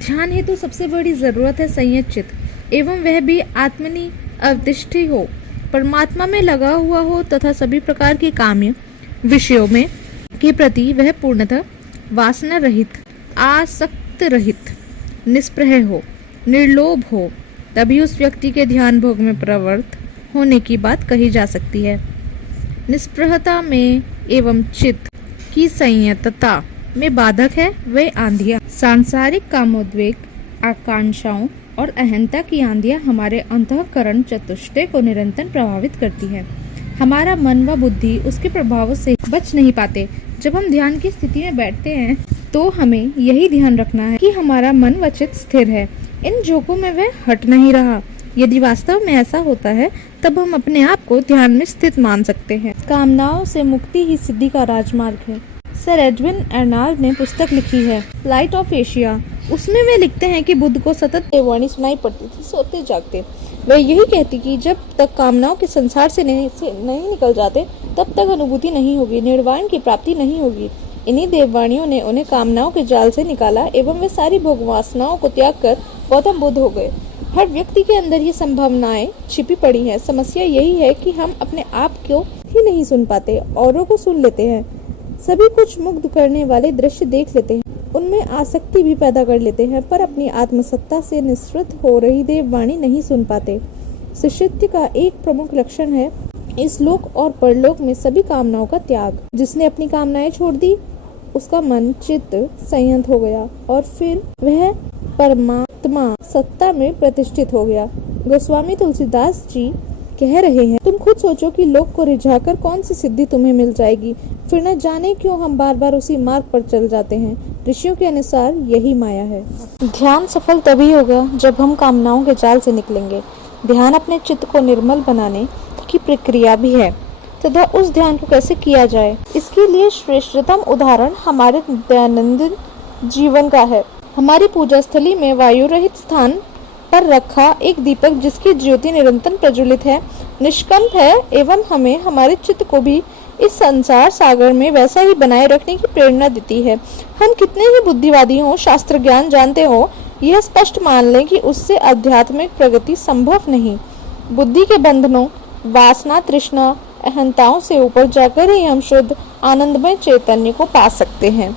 ध्यान हेतु सबसे बड़ी जरूरत है संयत चित्त, एवं वह भी आत्मनि अवतिष्ठि हो, परमात्मा में लगा हुआ हो तथा सभी प्रकार के काम्य विषयों में के प्रति वह पूर्णतः वासना रहित, आसक्त रहित, निष्प्रह हो, निर्लोभ हो, तभी उस व्यक्ति के ध्यान भोग में प्रवृत्त होने की बात कही जा सकती है। निष्प्रहता में एवं चित्त की संयतता में बाधक है वे आंधियां, सांसारिक कामोद्वेग, आकांक्षाओं और अहंता की आंधियां हमारे अंतःकरण चतुष्टय को निरंतर प्रभावित करती है। हमारा मन व बुद्धि उसके प्रभावों से बच नहीं पाते। जब हम ध्यान की स्थिति में बैठते हैं तो हमें यही ध्यान रखना है कि हमारा मन व चित्त स्थिर है, इन झोंकों में वह हट नहीं रहा। यदि वास्तव में ऐसा होता है तब हम अपने आप को ध्यान में स्थित मान सकते हैं। कामनाओं से मुक्ति ही सिद्धि का राजमार्ग है। सर एडविन अर्नाल्ड ने पुस्तक लिखी है लाइट ऑफ एशिया। उसमें वे लिखते हैं कि बुद्ध को सतत देववाणी सुनाई पड़ती थी सोते जागते। वह यही कहती कि जब तक कामनाओं के संसार से नहीं निकल जाते तब तक अनुभूति नहीं होगी, निर्वाण की प्राप्ति नहीं होगी। इन्हीं देववाणियों ने उन्हें कामनाओं के जाल से निकाला एवं वे सारी भोग वासनाओं को त्याग कर गौतम बुद्ध हो गए। हर व्यक्ति के अंदर ये संभावनाएं छिपी पड़ी हैं। समस्या यही है कि हम अपने आप को ही नहीं सुन पाते, औरों को सुन लेते हैं। सभी कुछ मुग्ध करने वाले दृश्य देख लेते हैं, उनमें आसक्ति भी पैदा कर लेते हैं, पर अपनी आत्मसत्ता से निःसृत हो रही देववाणी नहीं सुन पाते। शिष्यत्व का एक प्रमुख लक्षण है इस लोक और परलोक में सभी कामनाओं का त्याग। जिसने अपनी कामनाएं छोड़ दी उसका मन चित्त संयत हो गया और फिर वह परमात्मा सत्ता में प्रतिष्ठित हो गया। गोस्वामी तुलसीदास जी कह रहे हैं, तुम खुद सोचो कि लोक को रिझाकर कौन सी सिद्धि तुम्हें मिल जाएगी, फिर न जाने क्यों हम बार बार उसी मार्ग पर चल जाते हैं। ऋषियों के अनुसार यही माया है। ध्यान सफल तभी होगा जब हम कामनाओं के जाल से निकलेंगे। ध्यान अपने चित्त को निर्मल बनाने की प्रक्रिया भी है तथा उस ध्यान को कैसे किया जाए इसके लिए श्रेष्ठतम उदाहरण हमारे दैनंदिन जीवन का है। हमारी पूजा स्थली में वायु रहित स्थान पर रखा एक दीपक जिसकी ज्योति निरंतर प्रज्वलित है, निष्कंप है एवं हमें हमारे चित्त को भी इस संसार सागर में वैसा ही बनाए रखने की प्रेरणा देती है। हम कितने ही बुद्धिवादी हों, शास्त्र ज्ञान जानते हो, यह स्पष्ट मान लें कि उससे आध्यात्मिक प्रगति संभव नहीं। बुद्धि के बंधनों, वासना, तृष्णा, अहंताओं से ऊपर जाकर ही हम शुद्ध आनंदमय चैतन्य को पा सकते हैं।